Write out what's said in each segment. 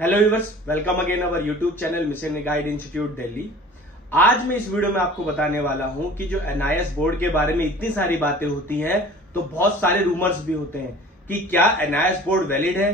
Hello viewers, welcome again our YouTube channel mission guide institute Delhi. आज मैं इस video में आपको बताने वाला हूं कि जो एनआईएस बोर्ड के बारे में इतनी सारी बातें होती हैं, तो बहुत सारे रूमर्स भी होते हैं कि क्या एनआईएस बोर्ड वैलिड है,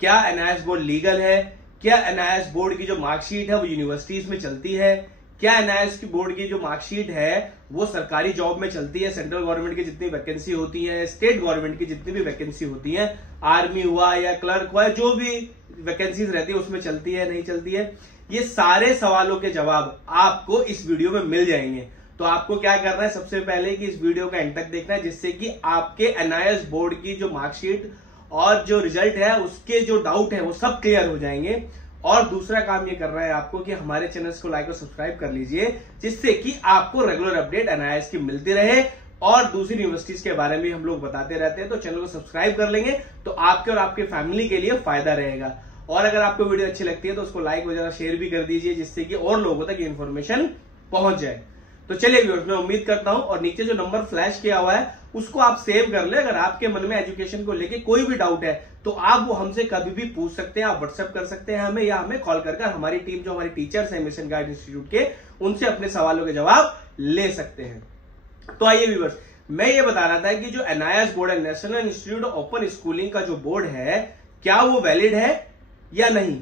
क्या एनआईएस बोर्ड लीगल है, क्या एनआईएस बोर्ड की जो मार्कशीट है वो यूनिवर्सिटीज में चलती है, क्या एनआईएस की बोर्ड की जो मार्कशीट है वो सरकारी जॉब में चलती है, सेंट्रल गवर्नमेंट की जितनी वैकेंसी होती है, स्टेट गवर्नमेंट की जितनी भी वैकेंसी होती है, आर्मी हुआ या क्लर्क हुआ, जो भी वैकेंसीज रहती है उसमें चलती है नहीं चलती है। ये सारे सवालों के जवाब आपको इस वीडियो में मिल जाएंगे। तो आपको क्या करना है, सबसे पहले कि इस वीडियो का एंड तक देखना है, जिससे कि आपके एनआईएस बोर्ड की जो मार्कशीट और जो रिजल्ट है उसके जो डाउट है वो सब क्लियर हो जाएंगे। और दूसरा काम ये करना है आपको कि हमारे चैनल्स को लाइक और सब्सक्राइब कर लीजिए, जिससे कि आपको रेगुलर अपडेट एनआईएस की मिलती रहे। और दूसरी यूनिवर्सिटीज के बारे में हम लोग बताते रहते हैं, तो चैनल को सब्सक्राइब कर लेंगे तो आपके और आपके फैमिली के लिए फायदा रहेगा। और अगर आपको वीडियो अच्छी लगती है तो उसको लाइक वगैरह शेयर भी कर दीजिए, जिससे कि और लोगों तक इन्फॉर्मेशन पहुंच जाए। तो चलिए व्यूअर्स, मैं उम्मीद करता हूं और नीचे जो नंबर फ्लैश किया हुआ है उसको आप सेव कर ले। अगर आपके मन में एजुकेशन को लेके कोई भी डाउट है तो आप वो हमसे कभी भी पूछ सकते हैं, आप व्हाट्सएप कर सकते हैं हमें, या हमें कॉल कर हमारी टीम जो हमारी टीचर्स हैं मिशन गाइड इंस्टीट्यूट के, उनसे अपने सवालों के जवाब ले सकते हैं। तो आइए व्यूअर्स, मैं ये बता रहा था कि जो एनआईएस बोर्ड है, national institute of open schooling का जो बोर्ड है, क्या वो वैलिड है या नहीं।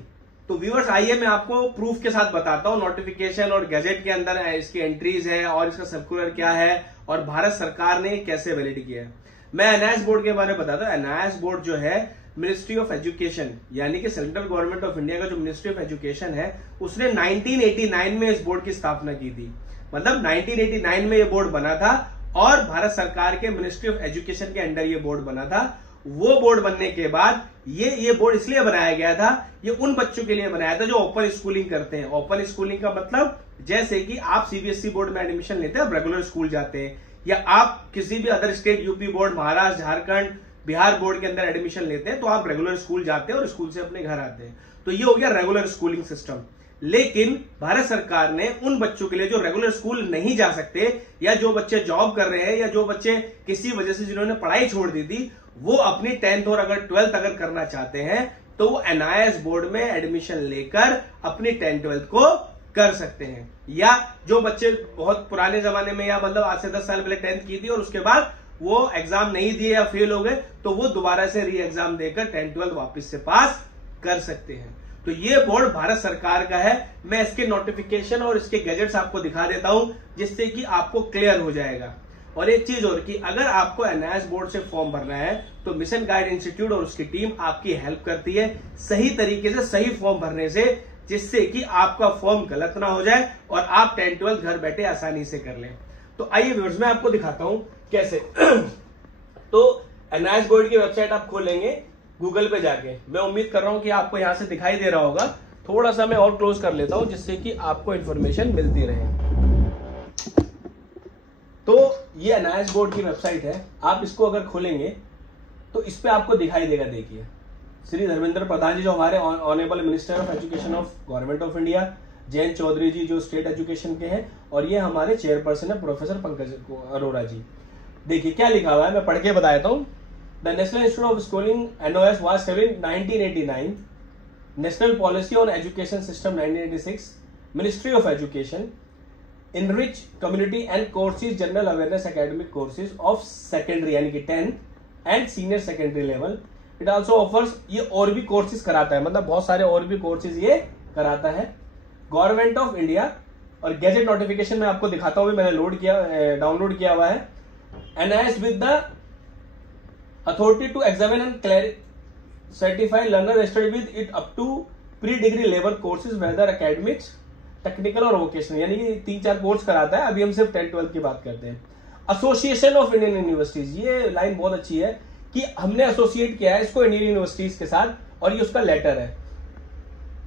तो व्यूअर्स आइए मैं आपको प्रूफ के साथ बताता हूं। नोटिफिकेशन और गैजेट के अंदर इसकी एंट्रीज है और इसका सर्कुलर क्या है और भारत सरकार ने कैसे वैलिड किया है। मैं एनआईएस बोर्ड के बारे में बताता हूं। एनआईएस बोर्ड जो है मिनिस्ट्री ऑफ एजुकेशन, यानी कि सेंट्रल गवर्नमेंट ऑफ इंडिया का जो मिनिस्ट्री ऑफ एजुकेशन है, उसने 1989 में इस बोर्ड की स्थापना की थी। मतलब 1989 में ये बोर्ड बना था और भारत सरकार के मिनिस्ट्री ऑफ एजुकेशन के अंडर ये बोर्ड बना था। वो बोर्ड बनने के बाद ये बोर्ड इसलिए बनाया गया था, ये उन बच्चों के लिए बनाया था जो ओपन स्कूलिंग करते हैं। ओपन स्कूलिंग का मतलब जैसे कि आप सीबीएसई बोर्ड में एडमिशन लेते हैं, आप रेगुलर स्कूल जाते हैं, या आप किसी भी other state, UP board, Maharashtra, Jharkhand, Bihar board के अंदर एडमिशन लेते हैं, तो आप रेगुलर स्कूल जाते हैं और स्कूल से अपने घर आते हैं। तो ये हो गया रेगुलर स्कूलिंग सिस्टम। लेकिन भारत सरकार ने उन बच्चों के लिए जो रेगुलर स्कूल नहीं जा सकते, या जो बच्चे जॉब कर रहे हैं, या जो बच्चे किसी वजह से जिन्होंने पढ़ाई छोड़ दी थी, वो अपनी 10th और अगर 12th अगर करना चाहते हैं तो वो एनआईएस बोर्ड में एडमिशन लेकर अपनी 10th 12th को कर सकते हैं। या जो बच्चे बहुत पुराने जमाने में, या मतलब आज से 10 साल पहले 10th की थी और उसके बाद वो एग्जाम नहीं दिए या फेल हो गए, तो वो दोबारा से री एग्जाम देकर 10th 12th वापस से पास कर सकते हैं। तो ये बोर्ड भारत सरकार का है। मैं इसके नोटिफिकेशन और इसके गैजेट्स आपको दिखा देता हूं, जिससे कि आपको क्लियर हो जाएगा। और एक चीज और कि अगर आपको एनआईएस बोर्ड से फॉर्म भरना है तो मिशन गाइड इंस्टीट्यूट और उसकी टीम आपकी हेल्प करती है सही तरीके से, सही फॉर्म भरने से, जिससे कि आपका फॉर्म गलत ना हो जाए और आप 10th 12th घर बैठे आसानी से कर लें। तो आइए व्यूअर्स, मैं आपको दिखाता हूं कैसे। तो एनआईएस बोर्ड की वेबसाइट आप खोलेंगे गूगल पे जाके। मैं उम्मीद कर रहा हूं कि आपको यहां से दिखाई दे रहा होगा। थोड़ा सा मैं और क्लोज कर लेता हूं, जिससे कि आपको इंफॉर्मेशन मिलती रहे। तो ये एनआईएस बोर्ड की वेबसाइट है। आप इसको अगर खोलेंगे तो इस पे आपको दिखाई देगा, देखिए, श्री धर्मेंद्र प्रधान जी जो हमारे honourable minister of education of government of India, Jayant Chaudhary ji जो स्टेट एजुकेशन के हैं, और ये हमारे चेयरपर्सन है प्रोफेसर पंकज अरोड़ा जी। देखिए क्या लिखा हुआ है, मैं पढ़ के बताता हूँ। The national institute of schooling NOS was seven 1989, national policy on education system 1986, ministry of education, enrich community and courses general awareness academic courses of secondary यानी कि 10th and senior secondary level. It also offers, ये और भी courses कराता है, मतलब बहुत सारे और भी कोर्सेज ये कराता है। गवर्नमेंट ऑफ इंडिया और गैजेट नोटिफिकेशन में आपको दिखाता हूँ, मैंने डाउनलोड किया हुआ है। NIS with the authority to examine and certify learner study with it up to pre degree level courses whether academics, technical और वोकेशनल, यानी कि 3-4 कोर्स कराता है। अभी हम सिर्फ 10th 12th की बात करते हैं। एसोसिएशन ऑफ इंडियन यूनिवर्सिटीज, ये लाइन बहुत अच्छी है कि हमने एसोसिएट किया है इसको इंडियन यूनिवर्सिटीज के साथ, और ये उसका लेटर है।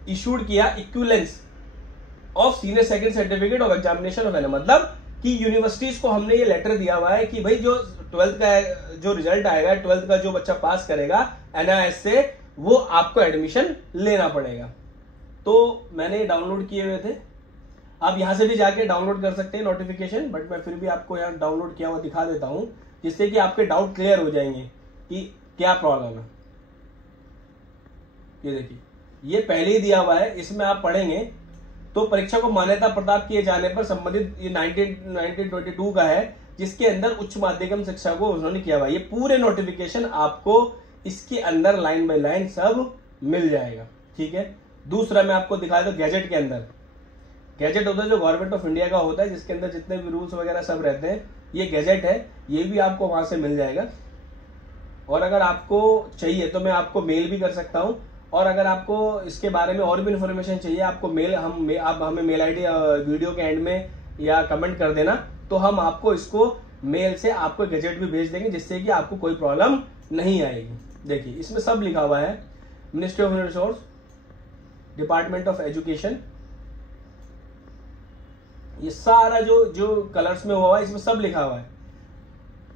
इशूड किया equivalence of senior secondary certificate of examination of an, मतलब कि यूनिवर्सिटीज को हमने ये लेटर दिया हुआ है कि भाई जो 12th का जो रिजल्ट आएगा, 12th का जो बच्चा पास करेगा एनआईएस से, वो आपको एडमिशन लेना पड़ेगा। तो मैंने डाउनलोड किए हुए थे, आप यहां से भी जाके डाउनलोड कर सकते हैं नोटिफिकेशन, बट मैं फिर भी आपको यहां डाउनलोड किया हुआ दिखा देता हूं, जिससे कि आपके डाउट क्लियर हो जाएंगे कि क्या प्रॉब्लम है। ये देखिए, ये पहले ही दिया हुआ है, इसमें आप पढ़ेंगे तो परीक्षा को मान्यता प्रदान किए जाने पर संबंधित, ये 1922 का है, जिसके अंदर उच्च माध्यमिक शिक्षा को उन्होंने किया हुआ। ये पूरे नोटिफिकेशन आपको इसके अंदर लाइन बाय लाइन सब मिल जाएगा, ठीक है। दूसरा मैं आपको दिखा दूं, गैजेट के अंदर, गैजेट होता है जो गवर्नमेंट ऑफ इंडिया का होता है, जिसके अंदर जितने भी रूल्स वगैरह सब रहते हैं, ये गैजेट है, ये भी आपको वहां से मिल जाएगा। और अगर आपको चाहिए तो मैं आपको मेल भी कर सकता हूं, और अगर आपको इसके बारे में और भी इंफॉर्मेशन चाहिए, आपको मेल आप हमें मेल आईडी वीडियो के एंड में या कमेंट कर देना, तो हम आपको इसको मेल से आपको गैजेट भी भेज देंगे, जिससे कि आपको कोई प्रॉब्लम नहीं आएगी। देखिए इसमें सब लिखा हुआ है, ministry of resource, department of education, ये सारा जो कलर्स में हुआ है इसमें सब लिखा हुआ है।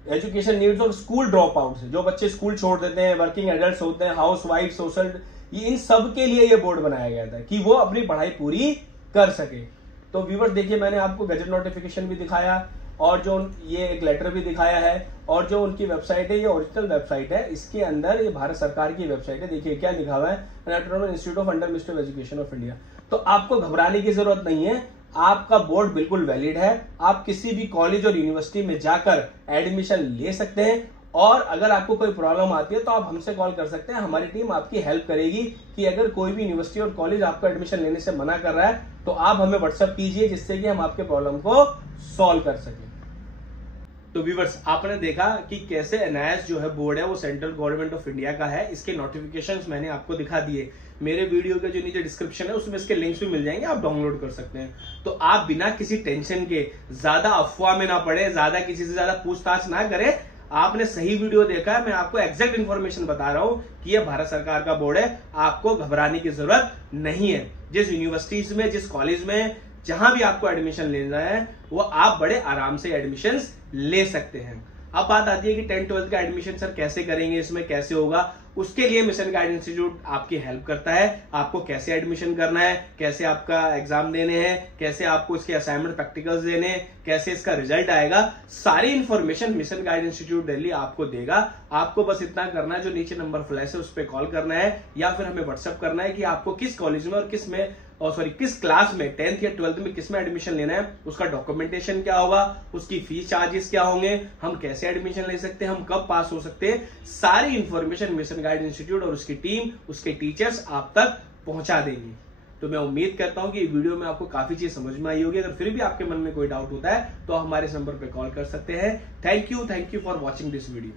Education needs of school drop out, जो बच्चे स्कूल छोड़ देते हैं, वर्किंग एडल्ट होते हैं, हाउस वाइफ, सोशल, ये इन सब के लिए ये बोर्ड बनाया गया था कि वो अपनी पढ़ाई पूरी कर सके। तो व्यूअर्स देखिए, मैंने आपको गैजेट नोटिफिकेशन भी दिखाया, और जो ये एक लेटर भी दिखाया है, और जो उनकी वेबसाइट है, ये ओरिजिनल वेबसाइट है, इसके अंदर ये भारत सरकार की वेबसाइट है। देखिए क्या लिखा हुआ है, autonomous institute of under ministry of education of India. तो आपको घबराने की जरूरत नहीं है, आपका बोर्ड बिल्कुल वैलिड है। आप किसी भी कॉलेज और यूनिवर्सिटी में जाकर एडमिशन ले सकते हैं, और अगर आपको कोई प्रॉब्लम आती है तो आप हमसे कॉल कर सकते हैं, हमारी टीम आपकी हेल्प करेगी। कि अगर कोई भी यूनिवर्सिटी और कॉलेज आपको एडमिशन लेने से मना कर रहा है तो आप हमें व्हाट्सएप कीजिए, जिससे कि हम आपके प्रॉब्लम को सॉल्व कर सकें। तो व्यूअर्स, आपने देखा कि कैसे एनआईएस जो है बोर्ड है वो सेंट्रल गवर्नमेंट ऑफ इंडिया का है। इसके नोटिफिकेशंस मैंने आपको दिखा दिए, मेरे वीडियो के जो नीचे डिस्क्रिप्शन है उसमें इसके लिंक्स भी मिल जाएंगे, आप डाउनलोड कर सकते हैं। तो आप बिना किसी टेंशन के, ज्यादा अफवाह में ना पड़े, ज्यादा किसी से ज्यादा पूछताछ ना करें। आपने सही वीडियो देखा है, मैं आपको एग्जैक्ट इन्फॉर्मेशन बता रहा हूं कि यह भारत सरकार का बोर्ड है, आपको घबराने की जरूरत नहीं है। जिस यूनिवर्सिटीज में, जिस कॉलेज में, जहां भी आपको एडमिशन लेना है, वो आप बड़े आराम से एडमिशन ले सकते हैं। अब बात आती है कि 10th-12th का एडमिशन सर कैसे करेंगे, इसमें कैसे होगा। उसके लिए मिशन गाइड इंस्टीट्यूट आपकी हेल्प करता है। आपको कैसे एडमिशन करना है, कैसे आपका एग्जाम देने हैं, कैसे आपको इसके असाइनमेंट प्रैक्टिकल्स देने हैं, कैसे इसका रिजल्ट आएगा, सारी information mission guide institute Delhi आपको देगा। आपको बस इतना करना है, जो नीचे नंबर फ्लैश है उस पर कॉल करना है, या फिर हमें व्हाट्सएप करना है कि आपको किस कॉलेज में और किस क्लास में, 10th या 12th में किस में एडमिशन लेना है, उसका डॉक्यूमेंटेशन क्या होगा, उसकी फीस चार्जेस क्या होंगे, हम कैसे एडमिशन ले सकते हैं, हम कब पास हो सकते हैं, सारी इंफॉर्मेशन मिशन गाइड इंस्टीट्यूट और उसकी टीम, उसके टीचर्स आप तक पहुंचा देंगे। तो मैं उम्मीद करता हूं कि वीडियो में आपको काफी चीज समझ में आई होगी। अगर फिर भी आपके मन में कोई डाउट होता है तो हमारे नंबर पर कॉल कर सकते हैं। Thank you for watching this video.